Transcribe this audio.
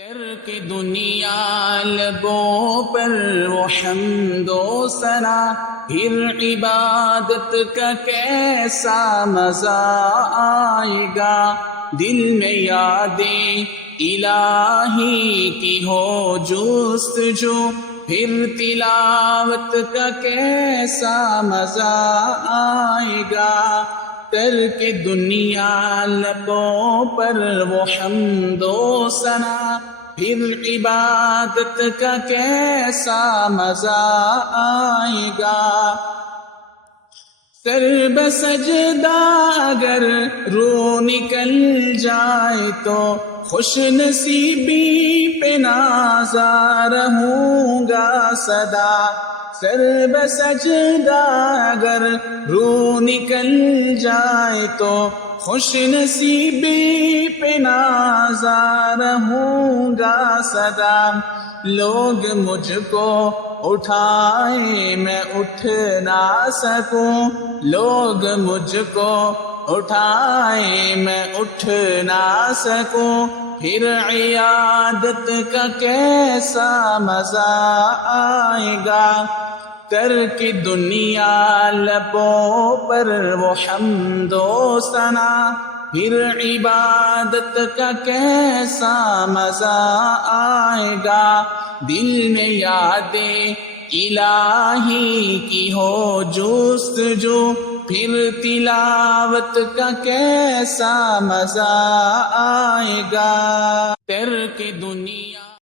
ترک دنیا لبوں پر وہ حمد و ثنا، پھر عبادت کا کیسا مزہ آئے گا۔ دل میں یادیں الہی کی ہو جستجو، پھر تلاوت کا کیسا مزہ آئے گا۔ ترک دنیا لبوں پر وہ حمد و ثنا، پھر عبادت کا کیسا مزہ آئے گا۔ سر بسجدہ اگر روح نکل جائے تو خوش نصیبی پہ نازا رہوں گا سدا۔ سر بسجدہ اگر روح نکل جائے تو خوش نصیبی پہ نازا رہوں گا سدا۔ لوگ مجھ کو اٹھائیں میں اٹھ نہ سکوں، لوگ مجھ کو اٹھائیں میں اٹھ نہ سکوں، پھر عیادت کا کیسا مزہ آئے گا۔ ترک دنیا لبوں پر وہ حمد و ثنا، پھر عبادت کا کیسا مزہ آئے گا۔ دل میں یادیں الہی کی ہو جستجو، پھر تلاوت کا کیسا مزہ آئے گا۔ ترک دنیا